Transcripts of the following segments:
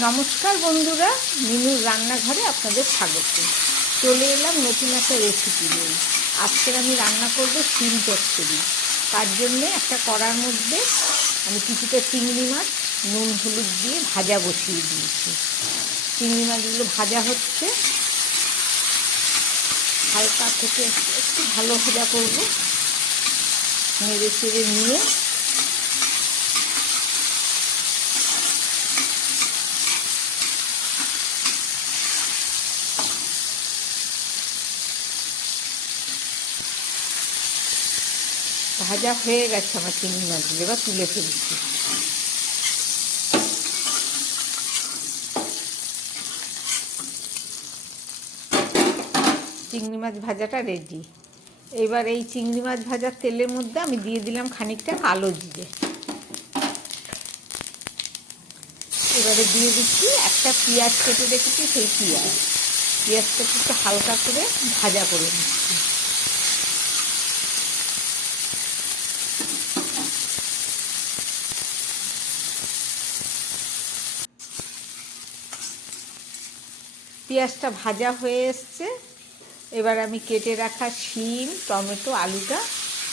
নমস্কার বন্ধুরা, মিনুর রান্নাঘরে আপনাদের স্বাগত। চলে এলাম নতুন একটা রেসিপি নিয়ে। আজকের আমি রান্না করব শিম চচ্চড়ি। তার জন্যে একটা কড়ার মধ্যে আমি কিছুটা চিংড়ি মাছ, নুন হলুদ দিয়ে ভাজা বসিয়ে দিয়েছি। চিংড়ি মাছগুলো ভাজা হচ্ছে। হালকা থেকে একটু ভালো ভাজা করব। নেড়ে চেড়ে নিয়ে ভাজা হয়ে গেছে আমার চিংড়ি মাছগুলো, এবার তুলে ফেলছি। চিংড়ি মাছ ভাজাটা রেডি এবার এই চিংড়ি মাছ ভাজার তেলের মধ্যে আমি দিয়ে দিলাম খানিকটা কালো জিরে। এবারে দিয়ে দিচ্ছি একটা পেঁয়াজ কেটে রেখেছি, সেই পেঁয়াজ। পেঁয়াজটাকে একটু হালকা করে ভাজা করে নিচ্ছি। পেঁয়াজটা ভাজা হয়ে এসছে। এবার আমি কেটে রাখা শিম, টমেটো, আলুটা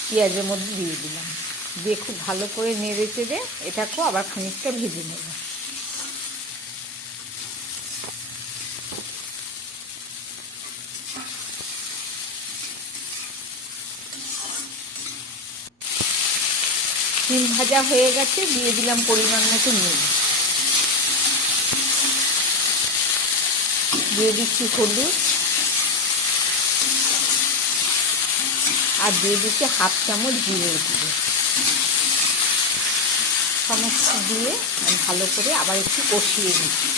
পেঁয়াজের মধ্যে দিয়ে দিলাম। দিয়ে খুব ভালো করে নেড়ে চেড়ে এটাকেও আবার খানিকটা ভেজে নেব। শিম ভাজা হয়ে গেছে, দিয়ে দিলাম পরিমাণ মতো নুন। দিয়ে দিচ্ছি হলুদ। আর দিয়ে দিচ্ছি হাফ চামচ জিরে গুঁড়ো। সমস্ত দিয়ে আমি ভালো করে আবার একটু কষিয়ে দিচ্ছি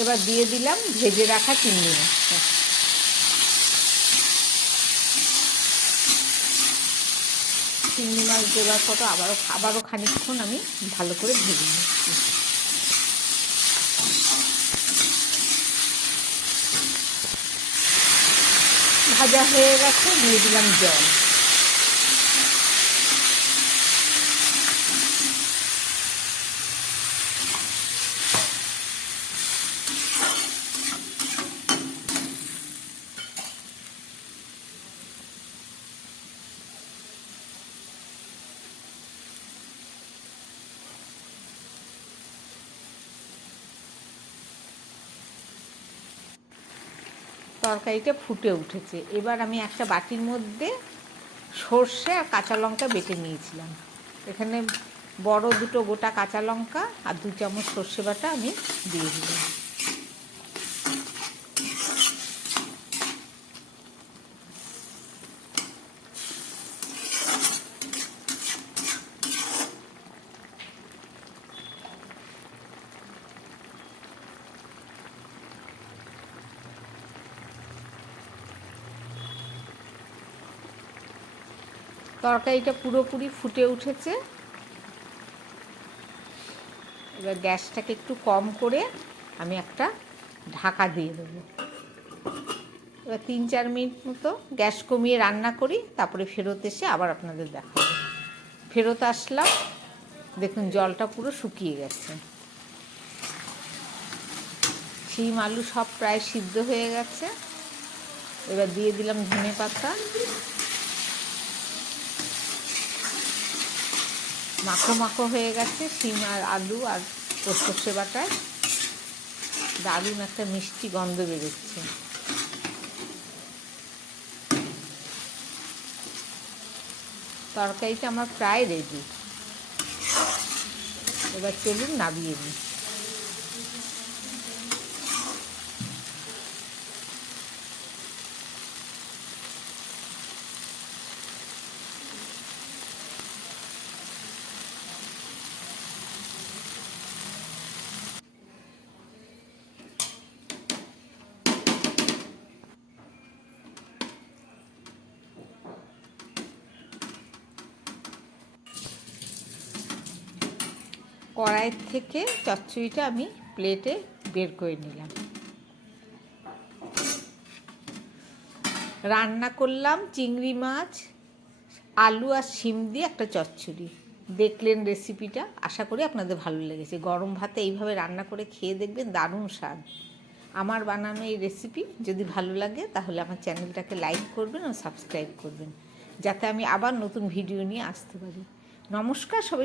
এবার দিয়ে দিলাম ভেজে রাখা চিংড়ি মাছটা। চিংড়ি মাছ দেওয়ার পর আবারও আবারও খানিকক্ষণ আমি ভালো করে ভেজে নিচ্ছি। ভাজা হয়ে গেছে, দিয়ে দিলাম জল। তরকারিটা ফুটে উঠেছে। এবার আমি একটা বাটির মধ্যে সর্ষে আর কাঁচা লঙ্কা বেটে নিয়েছিলাম। এখানে বড় দুটো গোটা কাঁচা লঙ্কা আর দু চামচ সর্ষে বাটা আমি দিয়ে দিলাম। তরকারিটা পুরোপুরি ফুটে উঠেছে। এবার গ্যাসটাকে একটু কম করে আমি একটা ঢাকা দিয়ে দেবো। এবার তিন চার মিনিট মতো গ্যাস কমিয়ে রান্না করি, তারপরে ফেরত এসে আবার আপনাদের দেখাবো। ফেরত আসলাম, দেখুন জলটা পুরো শুকিয়ে গেছে। শিম আলু সব প্রায় সিদ্ধ হয়ে গেছে। এবার দিয়ে দিলাম ধনে পাতা। মাখো মাখো হয়ে গেছে, শিম আর আলু আর সর্ষে সেবাটায়। দারুণ একটা মিষ্টি গন্ধ বেরোচ্ছে। তরকারিটা আমার প্রায় রেডি এবার চলুন নামিয়ে নিই। কড়াইয়ের থেকে চচ্চড়িটা আমি প্লেটে বের করে নিলাম। রান্না করলাম চিংড়ি মাছ, আলু আর শিম দিয়ে একটা চচ্চড়ি। দেখলেন রেসিপিটা আশা করি আপনাদের ভালো লেগেছে। গরম ভাতে এইভাবে রান্না করে খেয়ে দেখবেন দারুণ স্বাদ। আমার বানানো এই রেসিপি যদি ভালো লাগে, তাহলে আমার চ্যানেলটাকে লাইক করবেন ও সাবস্ক্রাইব করবেন, যাতে আমি আবার নতুন ভিডিও নিয়ে আসতে পারি। নমস্কার সবাই।